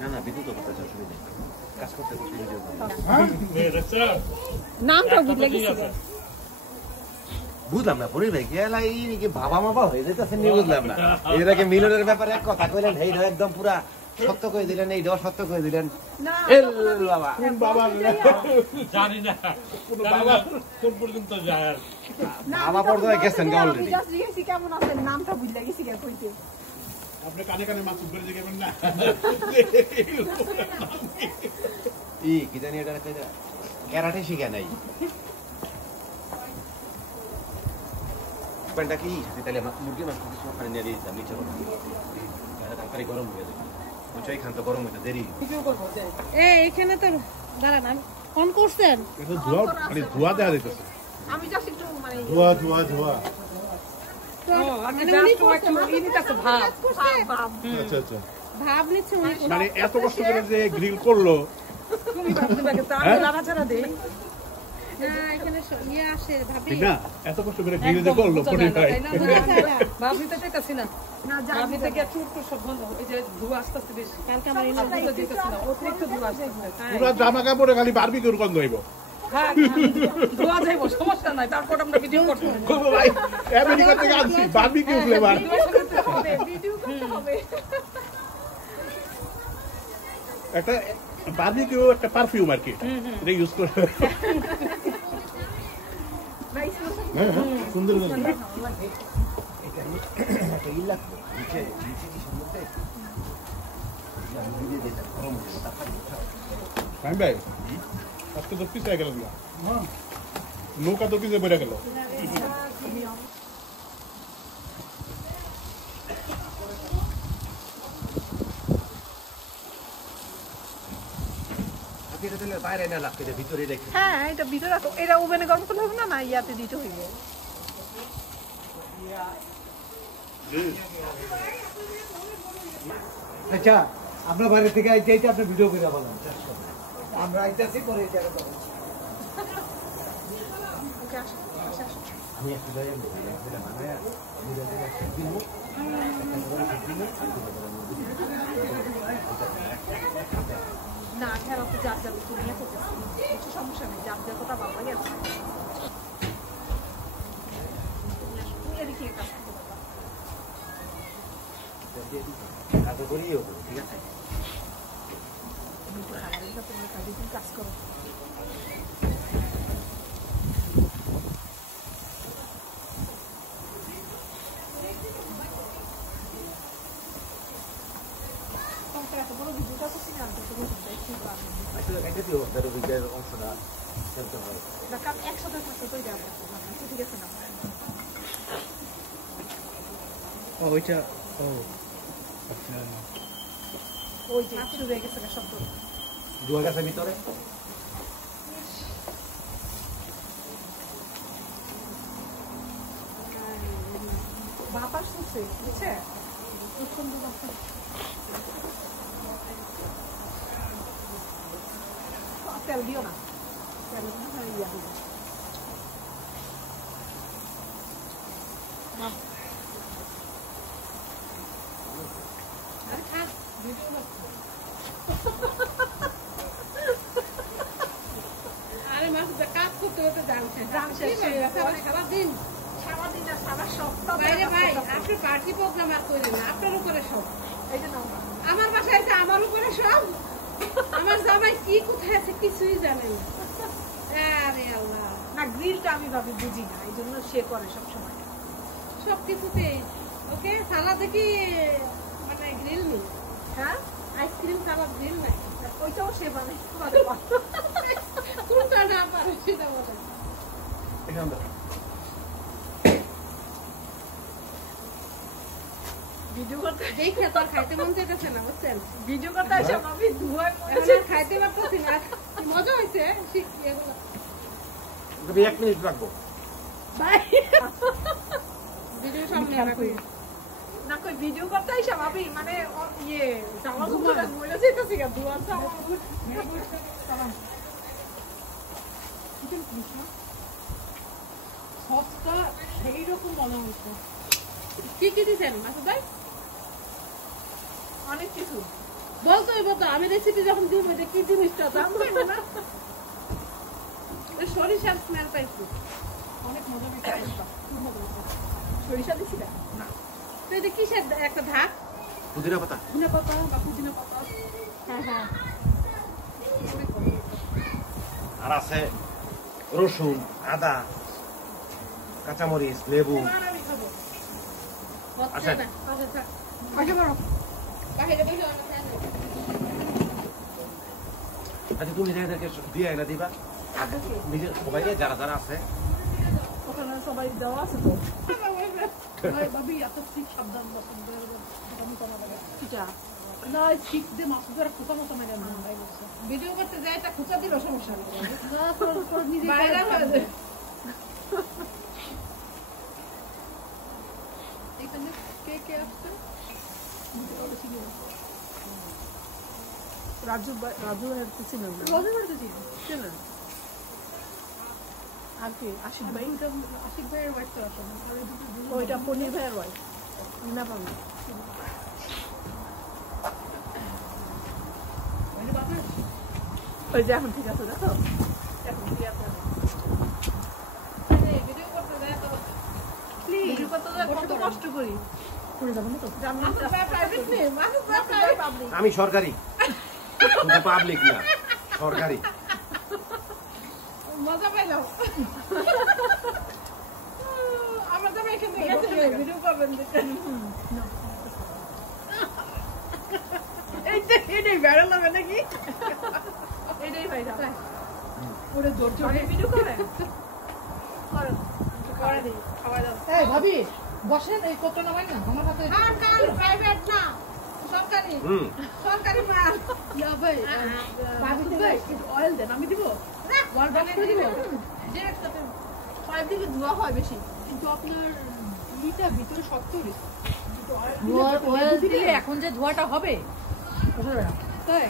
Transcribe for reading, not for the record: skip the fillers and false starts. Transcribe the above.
না না বিদ্যুৎ অবস্থা অসুবিধা নেই কাজ করতে করতে ভিডিও নামটা বুঝলে গেছি বুঝলাম না পরে ভাই গেলা এই কি বাবা মাবা হয়ে যাইতেছে নি বুঝলাম না এটাকে মিলনের ব্যাপারে এক কথা কইলেন হেই একদম পুরা সত্য কই দিলেন এই দশ সত্য কই দিলেন এল বাবা কোন বাবা জানি না কোন বাবা কোন পর্যন্ত যায় আর বাবা পর্যন্ত গেছেন অলরেডি জাস্ট জিজ্ঞেস কেমন আছেন নামটা বুঝলে গেছি কে কইতে আপনি কানে কানে মাছ ধরে যাবেন না এই কি জানি এটা ক্যারাটে শিখে নাই প্যান্টটা কি তাহলে মুরগি মাছ কিছু ওখানে নিয়ে দিয়েছিলাম নিচে তরকারি গরম হয়ে যাবে ওইটাই খান তো গরম হইতে দেরি এখানে তো দাঁড়ান আমি ফোন করছেন এটা ধোয়া মানে ধোয়া দেখা যাইতেছে আমি জাস্ট একটু মানে ধোয়া ধোয়া ধোয়া আচ্ছা আচ্ছা ভাব নিচ্ছে উনি মানে এত কষ্ট করে যে গ্রিল করলো এখানে ইয়ে আসে ভাবি ঠিক না এত কষ্ট করে গ্রিল যে করলো পড়ে যায় ভাবনি তো চাইতাছি না ভাবনি থেকে চুট সব বন্ধ এই যে ধোঁয়া আস্তে আস্তে বেশি কালকে আমার ধোঁয়া দিতেছি না অতিরিক্ত ধোঁয়া আসতেছে পুরো জামা কাপড়ে খালি বারবিকিউর গন্ধ হইব হ্যাঁ ধোঁয়া যাইব সমস্যা নাই তারপর আমরা ভিডিও করতে করবো ভাই আমেরিকা থেকে আনছি বারবিকিউ ফ্লেভার ভিডিও করতে হবে একটা বারবিকিউ একটা পারফিউম আর কি এটা ইউজ করে সুন্দর ভাই আজকে তো পিছিয়ে গেল নৌকা তো পিছিয়ে বেড়ে গেল বাইরে না লাগতে ভিতরে রেখে হ্যাঁ এটা ভিতরে রাখো এটা ওভেনে গরম করতে হবে না না ইয়াতে দিতে হইব আচ্ছা আপনার বাড়ি থেকে আইতে আপনি ভিডিও করে বলেন আমরা আইতেছি পরে এই জায়গা আমি একটু না খেলা তো যার যার একটু নিয়ে করতেছি কিছু সমস্যা নেই যার যার কথা ভালো লাগে এদিকে কাজ কাজ করি ঠিক আছে কাজ করো অংশটা খেলতে হয় একসাথে থাকতে তো ঠিক আছে না ওইটা ওই যে শুরু হয়ে গেছে শব্দ দুয়া গাছের ভিতরে বাতাস হচ্ছে বুঝছে প্রচন্ড বাতাস তেল দিও না তেল ইয়া দিও আরে মাস কাজ করতে করতে জানছে সারাদিন সারা সপ্তাহ বাইরে ভাই আপনার পার্টি প্রোগ্রাম আর করেন না আপনার উপরে সব এই যে নাও আমার বাসায় আছে আমার উপরে সব আমার জামাই কি কোথায় আছে কিছুই জানে না আরে আল্লাহ না গ্রিলটা আমি ভাবি বুঝি না এই জন্য সে করে সব সময় সব কিছুতে ওকে সালাদ দেখি মানে গ্রিল নেই হ্যাঁ আইসক্রিম সালাদ গ্রিল নাই ওইটাও সে বানাই কোনটা না পারে সেটা বলে ভিডিও করতে দেখে তো আর খাইতে মন চাইতেছে না বুঝছেন ভিডিও করতে আসে আমি ধোয়া এখন আর খাইতে পারতেছি না মজা হয়েছে এগুলো তুমি 1 মিনিট রাখবো বাই ভিডিও সামনে রাখো না কই ভিডিও করতে আসে ভাবি মানে ইয়ে জামা কাপড় মরে যাইতেছে গা ধোয়া জামা সসটা সেইরকম মনে হয়েছে কি কি দিচ্ছেন মাসুদ ভাই অনেক কিছু বলতো বলতো আমি রেসিপি যখন দিব এটা কি জিনিসটা জানতে না সরিষার স্মেল পাইছি অনেক মজা পেয়েছি সরিষা দিছি না তো এটা কিসের একটা ধাপ পুদিনা পাতা ধনে পাতা বা পুদিনা পাতা হ্যাঁ আর আছে রসুন আদা কাঁচামরিচ লেবু আমি খাবো আচ্ছা। আগে বড় বাইরে বসে অনেক আচ্ছা তুমি এদেরকে দিয়ে এনে দিবা নিজের সবাই যারা যারা আছে ওখানে সবাই দেওয়া আছে তো ভাবি এত ঠিক সাবধান আমি কমা দেবে না ঠিক দিয়ে মাছ ধরে খোঁচা মতো মেরে ভিডিও করতে যাই তা খুঁচা দিল সমস্যা নেই নিজে বাইরে হয়ে যায় এখানে কে কে আসছে রাজু রাজু ছিলেন রাজু বাড়িতে ছিলেন আর কি আশিক ভাইয়ের ওয়াইফ তো আসেন ওইটা পনির ভাইয়ের ওয়াইফ না পাবো ওই যে এখন ঠিক আছে দেখো এখন ঠিক আছে ভিডিও করতে যাই তো প্লিজ কত কষ্ট করি করে যাবো না তো প্রাইভেট নেই মানুষ প্রাইভেট পাবলিক আমি সরকারি কিন্তু পাবলিক না সরকারি মজা পাইলাম আমার তো এখানে গেছে ভিডিও করবেন দেখেন এটাই ভাইরাল হবে নাকি এটাই ভাইরাল ওরে জোর জোর ভিডিও করেন করে দিই খাওয়া দাও এই ভাবি বসেন এই কত নামাই না আমার হাতে প্রাইভেট না সরকারি সরকারি মাল ইয়া ভাই বাবু ভাই অয়েল দেন আমি দিব ওয়াল বক্স করে দিব যে একসাথে পাইপ দিকে ধোয়া হয় বেশি কিন্তু আপনার ইটা ভিতরে শক্ত হয়েছে ওয়েল দিলে এখন যে ধোয়াটা হবে তাই